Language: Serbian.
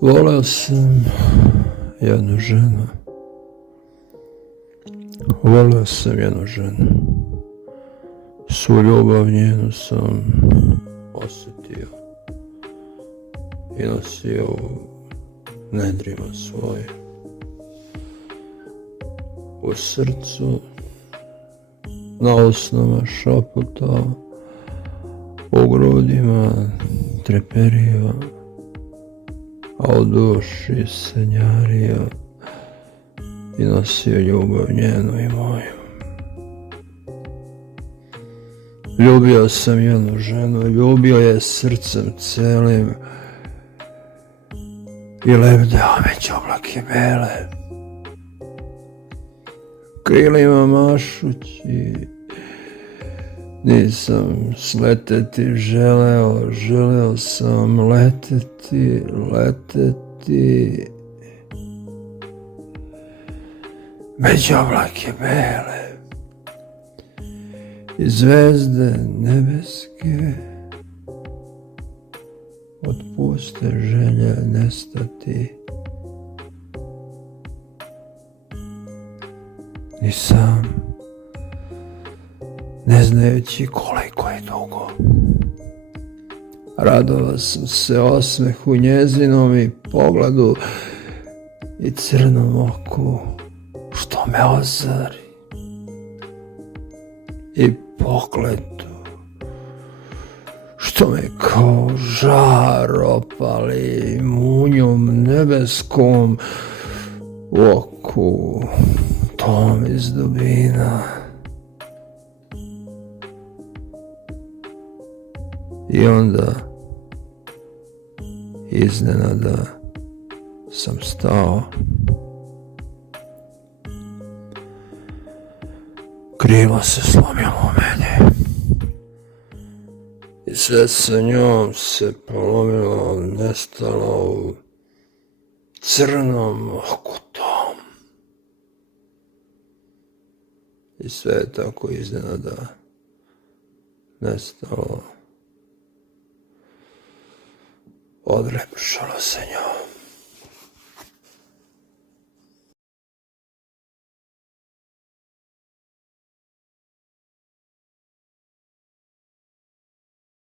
Voleo sam jednu ženu. Voleo sam jednu ženu. Svu ljubav njenu sam osjetio i nosio u nedrima svoje. U srcu, na osnama šaputa, u grudima treperio, a u duši sanjario i nosio ljubav njenu i moju. Ljubio sam jednu ženu, ljubio je srcem celim i lebdeo među oblake bele. Krilima mašući, nisam sleteti želeo, želeo sam leteti među oblake bele i zvezde nebeske od puste želje nestati. Ni sam, ne znajući koliko je dugo, radovao sam se osmehu njezinom i pogledu i crnom oku što me ozari i pokletu što me kao žar opali munjom nebeskom u oku tom iz dubina. I onda iznenada sam stao. Krilo se slomilo u mene i sve sa njom se polomilo, nestalo u crnom oku tom. I sve je tako iznenada nestalo, odlepšalo se njom.